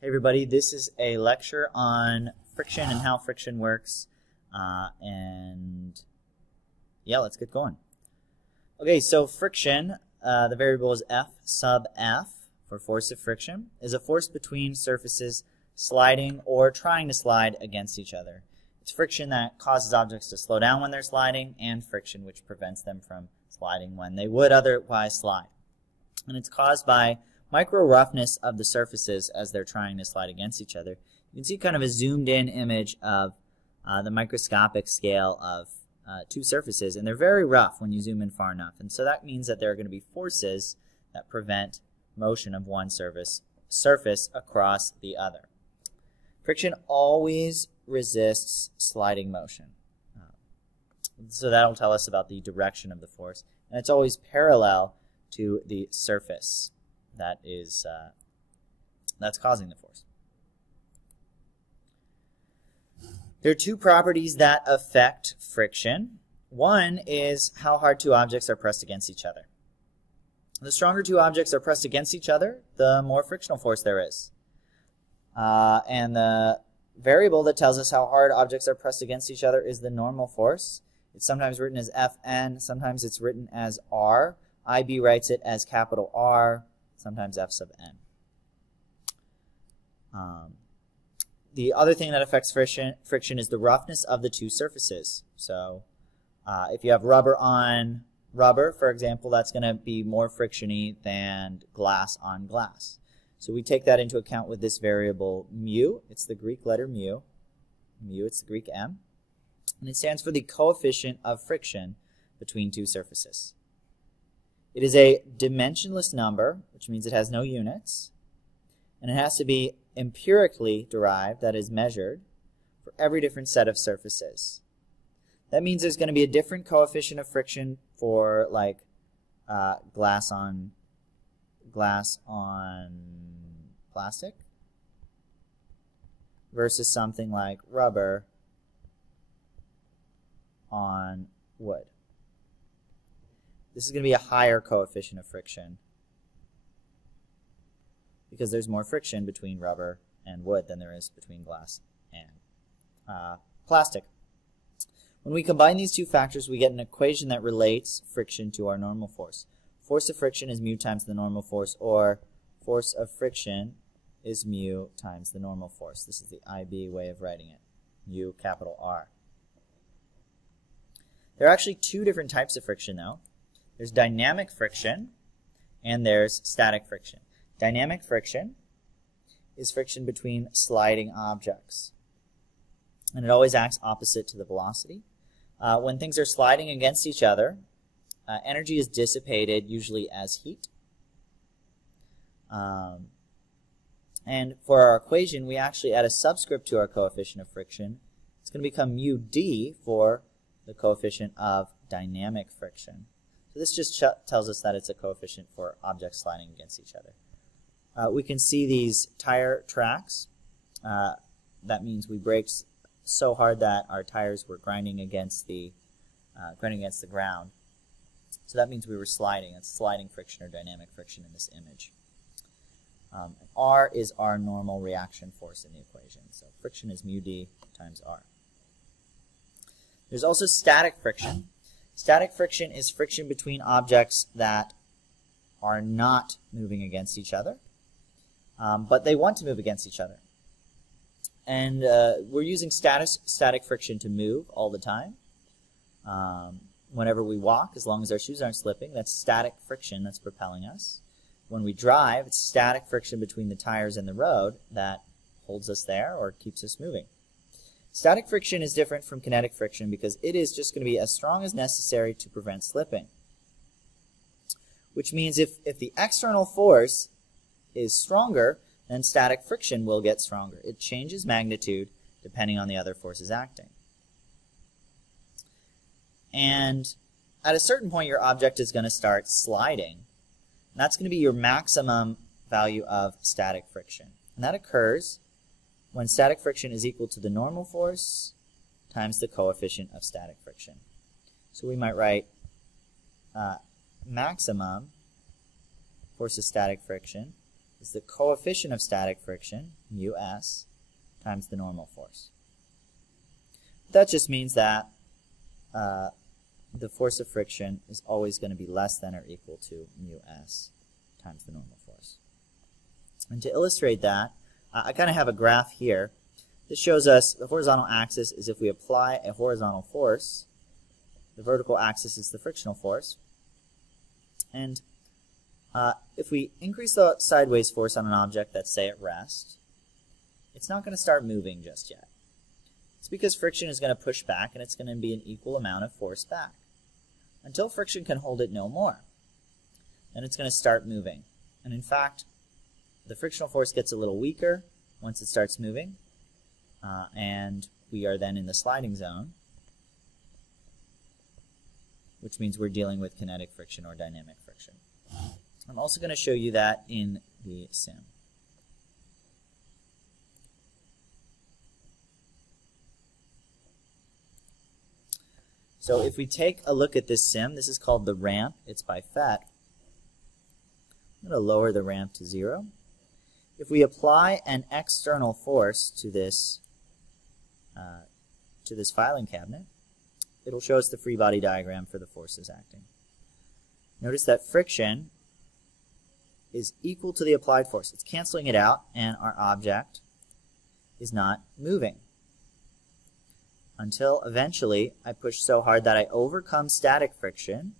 Hey everybody, this is a lecture on friction and how friction works, and yeah, let's get going. Okay, so friction, the variable is F sub F for force of friction, is a force between surfaces sliding or trying to slide against each other. It's friction that causes objects to slow down when they're sliding, and friction which prevents them from sliding when they would otherwise slide. And it's caused by micro roughness of the surfaces as they're trying to slide against each other. You can see kind of a zoomed in image of the microscopic scale of two surfaces, and they're very rough when you zoom in far enough. And so that means that there are going to be forces that prevent motion of one surface across the other. Friction always resists sliding motion. So that'll tell us about the direction of the force. And it's always parallel to the surface that is that's causing the force. There are two properties that affect friction. One is how hard two objects are pressed against each other. The stronger two objects are pressed against each other, the more frictional force there is. And the variable that tells us how hard objects are pressed against each other is the normal force. It's sometimes written as Fn, sometimes it's written as R. IB writes it as capital R, sometimes F sub n. The other thing that affects friction is the roughness of the two surfaces. So if you have rubber on rubber, for example, that's going to be more frictiony than glass on glass. So we take that into account with this variable mu. It's the Greek letter mu. Mu, it's the Greek m. And it stands for the coefficient of friction between two surfaces. It is a dimensionless number, which means it has no units, and it has to be empirically derived, that is measured, for every different set of surfaces. That means there's going to be a different coefficient of friction for like glass on plastic versus something like rubber on wood. This is going to be a higher coefficient of friction because there's more friction between rubber and wood than there is between glass and plastic. When we combine these two factors, we get an equation that relates friction to our normal force. Force of friction is mu times the normal force, or force of friction is mu times the normal force. This is the IB way of writing it, mu capital R. There are actually two different types of friction, though. There's dynamic friction and there's static friction. Dynamic friction is friction between sliding objects, and it always acts opposite to the velocity. When things are sliding against each other, energy is dissipated usually as heat. And for our equation, we actually add a subscript to our coefficient of friction. It's going to become mu d for the coefficient of dynamic friction. So this just tells us that it's a coefficient for objects sliding against each other. We can see these tire tracks. That means we braked so hard that our tires were grinding against the ground. So that means we were sliding. It's sliding friction or dynamic friction in this image. R is our normal reaction force in the equation. So friction is mu d times R. There's also static friction. Static friction is friction between objects that are not moving against each other, but they want to move against each other. And we're using static friction to move all the time. Whenever we walk, as long as our shoes aren't slipping, that's static friction that's propelling us. When we drive, it's static friction between the tires and the road that holds us there or keeps us moving. Static friction is different from kinetic friction because it is just going to be as strong as necessary to prevent slipping. Which means if the external force is stronger, then static friction will get stronger. It changes magnitude depending on the other forces acting. And at a certain point, your object is going to start sliding. And that's going to be your maximum value of static friction. And that occurs when static friction is equal to the normal force times the coefficient of static friction. So we might write maximum force of static friction is the coefficient of static friction, mu s, times the normal force. That just means that the force of friction is always going to be less than or equal to mu s times the normal force. And to illustrate that, I kind of have a graph here. This shows us the horizontal axis is if we apply a horizontal force, the vertical axis is the frictional force. And if we increase the sideways force on an object that's, say, at rest, it's not going to start moving just yet. It's because friction is going to push back, and it's going to be an equal amount of force back until friction can hold it no more. Then it's going to start moving. And in fact, the frictional force gets a little weaker once it starts moving, and we are then in the sliding zone, which means we're dealing with kinetic friction or dynamic friction. I'm also going to show you that in the sim. So if we take a look at this sim, this is called the ramp. It's by PhET. I'm going to lower the ramp to 0. If we apply an external force to this filing cabinet, it'll show us the free body diagram for the forces acting. Notice that friction is equal to the applied force. It's canceling it out, and our object is not moving until eventually I push so hard that I overcome static friction.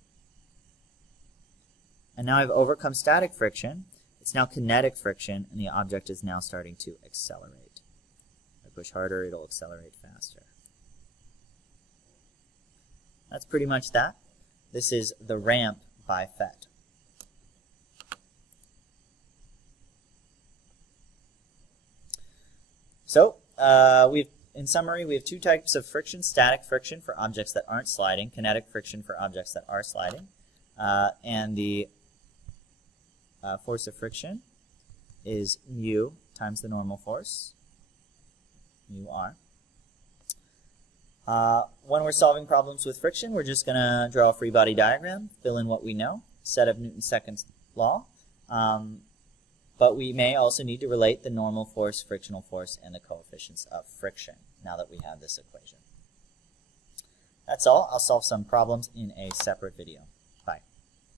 And now I've overcome static friction. It's now kinetic friction, and the object is now starting to accelerate. If I push harder, it'll accelerate faster. That's pretty much that. This is the ramp by PhET. So, in summary, we have two types of friction: static friction for objects that aren't sliding, kinetic friction for objects that are sliding, and the force of friction is mu times the normal force, mu r. When we're solving problems with friction, we're just going to draw a free body diagram, fill in what we know, set of Newton's second law, but we may also need to relate the normal force, frictional force, and the coefficients of friction now that we have this equation. That's all. I'll solve some problems in a separate video.